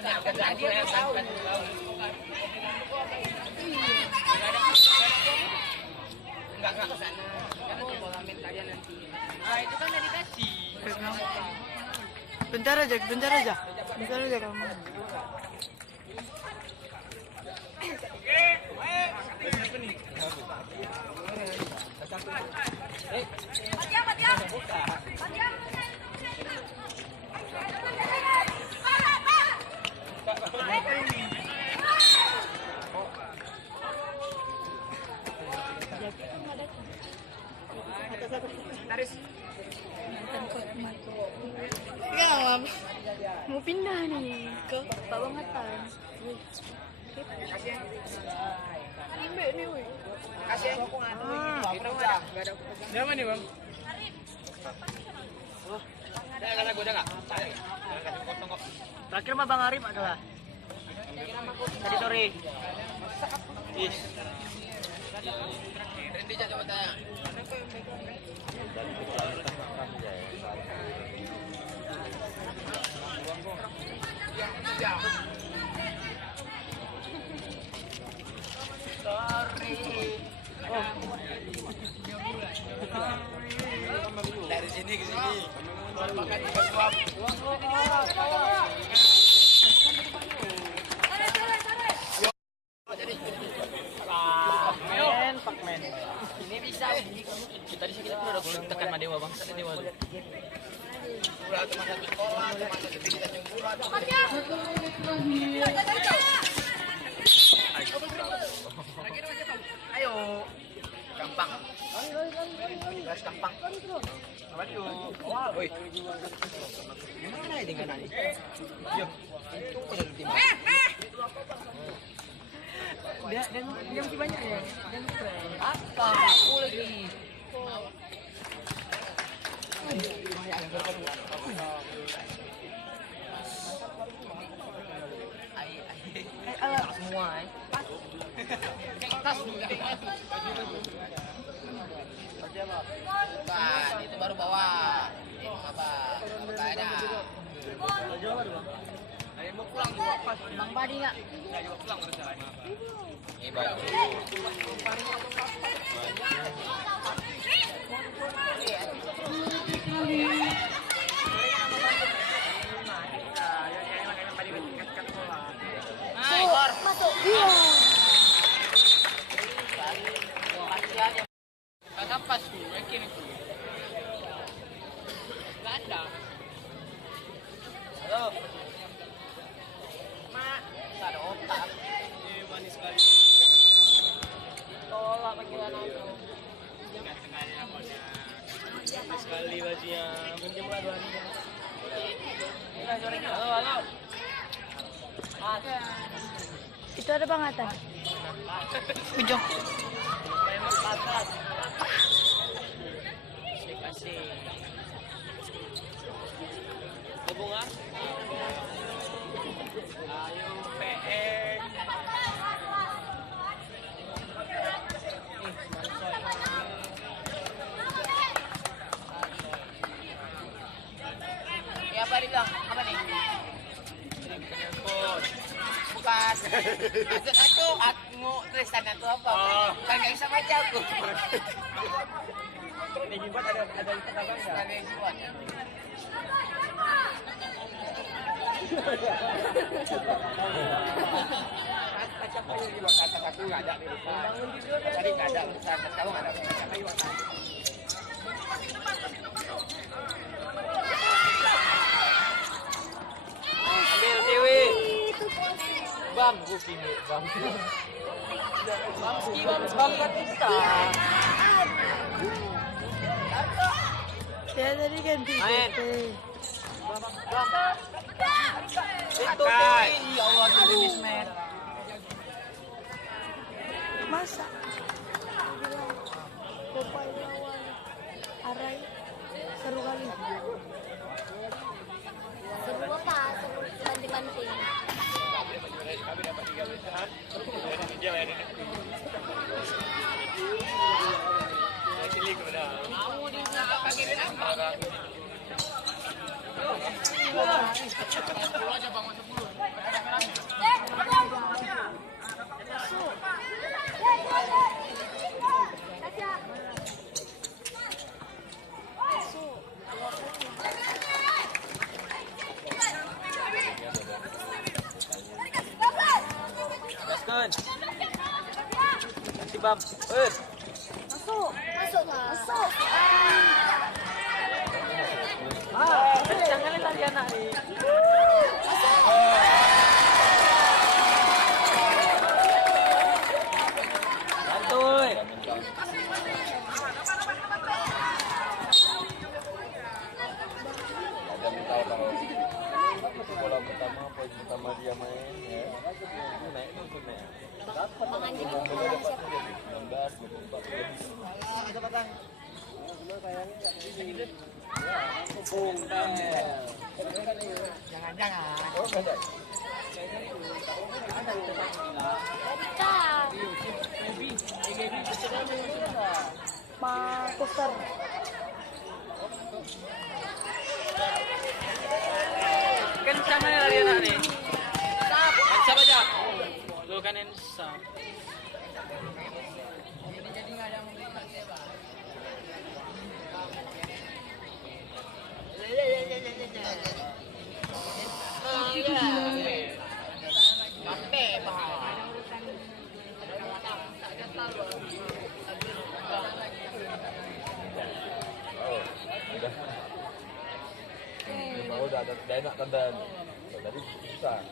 Enggak kesana. Karena di bola mentalnya nanti. Ah, itu kan udah dikasih. Bentar aja kamu. Mau pindah nih ke Pak Bangatan. Ambil nih, woi. Kasih aku ngantuk. Siapa nih, Bang? Ada goda enggak? Terakhir mah Bang Arif adalah tadi sore. Yes. Randy coba tanya. Dari sini ke sini. Makan juga suap. Pakmen. Ini bisa. Tadi kita udah tekan Madewa Bang. Dewa. Pulang cuma satu sekolah, cuma satu kita jempuran. Ayo. Gampang. Bahas gampang. Apa dia? Woi. Gimana ini dengan ini? Yo. Itu udah di tim. Dia masih banyak ya. Apa? Aku lagi. Semua bukan, itu baru bawa. Apa? Kayaknya. Mau pulang juga pas. Bang Badi enggak? Enggak juga pulang rencananya. Masuk dia. Kagak pas tuh, yakin itu. Enggak ada. Halo. Mak, enggak ada otak. Manis sekali. Tolak bagaimana itu. Enggak sekali namanya. Sekali bajunya. Menjemur dua hari. Halo. Itu ada Bangatan. Ujung. Memang pakat. Kasih. Bunga. Ayo PN. Ya apa bilang? Apa nih? Bukan. Aku tulisan itu apa? Kan nggak bisa baca aku. Ini gimana ada lipat apa enggak? Ada yang buat. Baca aja di bawah kata satu nggak ada. Tadi nggak ada. Sekarang nggak ada. Ambil dewi. Bam, gue pinggir bam. Bam Batista. Saya tadi ganti. Main. Bam. Itu ya Allah jenis mer. Masa? Popeye lawan Arai. Seru kali. Seru apa? Seru banting-banting. Kami dapat 3 pecahan. Dia lain ini. Cilik udah. Kamu di belakang kiri apa? Aja bangun 10. Masuk. Masuk lah. Masuk. Jangan tadi anak nih. Santuy. Ada tahu kalau bola pertama poin pertama dia main ya. Ini naik tuh naik. Tangan jadi bola siapa? 19, 24 lebih. Jangan-jangan. Oh, enggak. Erika. Manchester. Kencangan tadi anak nih. Siapa aja? Lu kan Ensa. Oh, udah. Ini mau udah enak tanda. Tadi susah.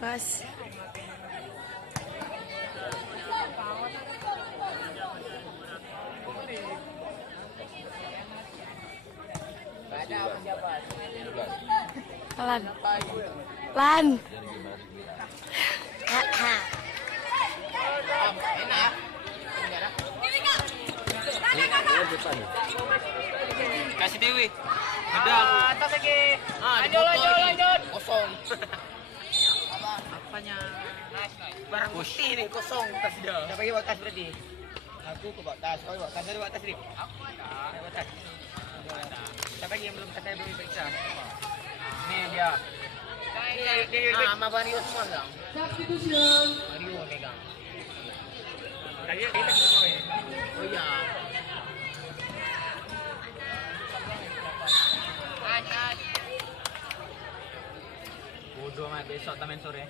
Pas. Lan. Lan. Kasih Dewi. Udah. Atas lagi. Lanjut. Kosong. Apanya? Barang putih nih kosong tas dia. Siapa yang bawa tas berarti? Aku bawa tas. Kau bawa tas. Ada bawa tas, Dik? Aku ada. Bawa tas. Siapa lagi yang belum tas saya belum diperiksa? Ini dia. Sama Mario semua enggak? Mario megang. Tadi kita semua ya. Oh iya. Bodoh mah besok tamen sore.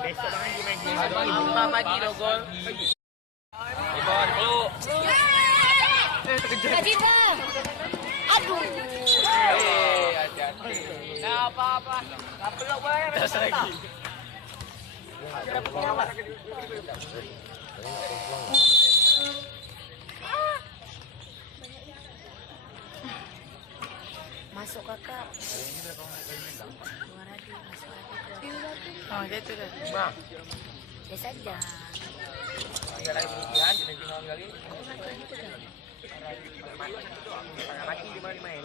Besok lagi main game. Pagi lo gol. Ibon, lu. Kak Citra. Aduh. Hati-hati. Enggak apa-apa. Enggak perlu bayar. Das lagi. Masuk kakak. Keluar lagi, masuk lagi. Oh, gitu deh. Bang, Biasa aja. tinggal lagi pembuktian, jadi tinggal kali. Lagi di mana main?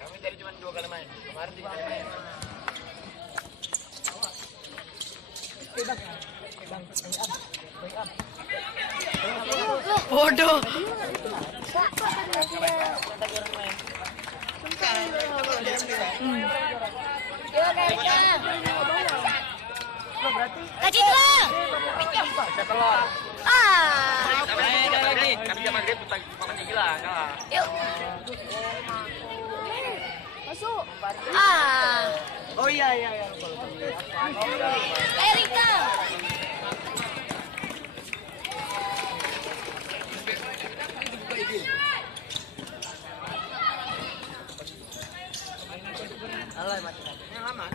Kami tadi cuma 2 kali main. Kemarin 3 kali main. Bodoh. Yuk, Kak Erika. Kak Citra. Saya telur. Ah. Ada lagi. Kami zaman dia paman gila, kalah. Yuk. Masuk. Ah. Oh iya. Kak Erika. Alah mati. Yang lama.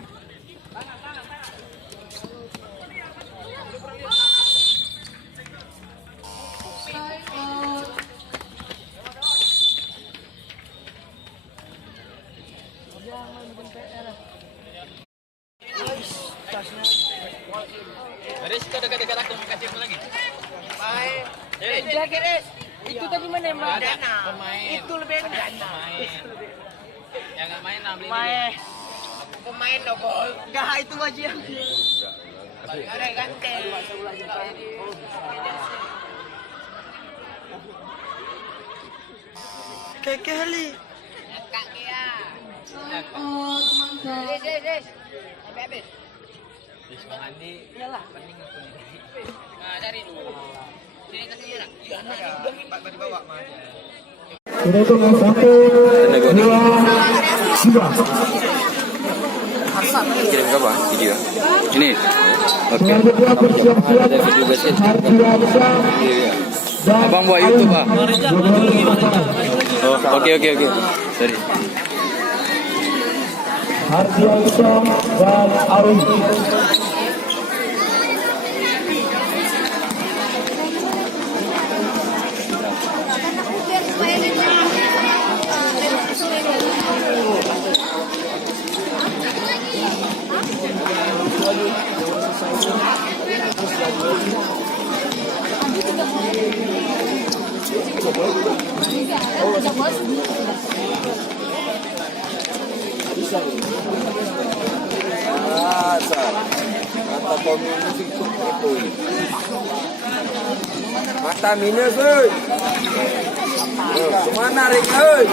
Ada suka dekat-dekat aku kasih apa lagi? Baik. Itu tadi mana yang Ada pemain. Itu lebih enak. Pemain. Yang enggak main beli Main. Pemain lo gol. Enggak itu aja. Ada ganti. Kekeli. Kak Kia. Des. Habis. Bang Andi. Iyalah. Pening aku nih. Nah, cari dulu. Dibawa mah. Sudah dengan 1, 2, 3. Kirim ke apa? Video. Ini. Oke. Yang kedua bersiap-siap. Ada video besar. Artia besar. Iya. Dan Abang buat YouTube, Pak. Oh, oke. Sorry. Artia besar dan Arun. Mata komunis itu itu. Mata minus, oi. Kemana, Rik, oi?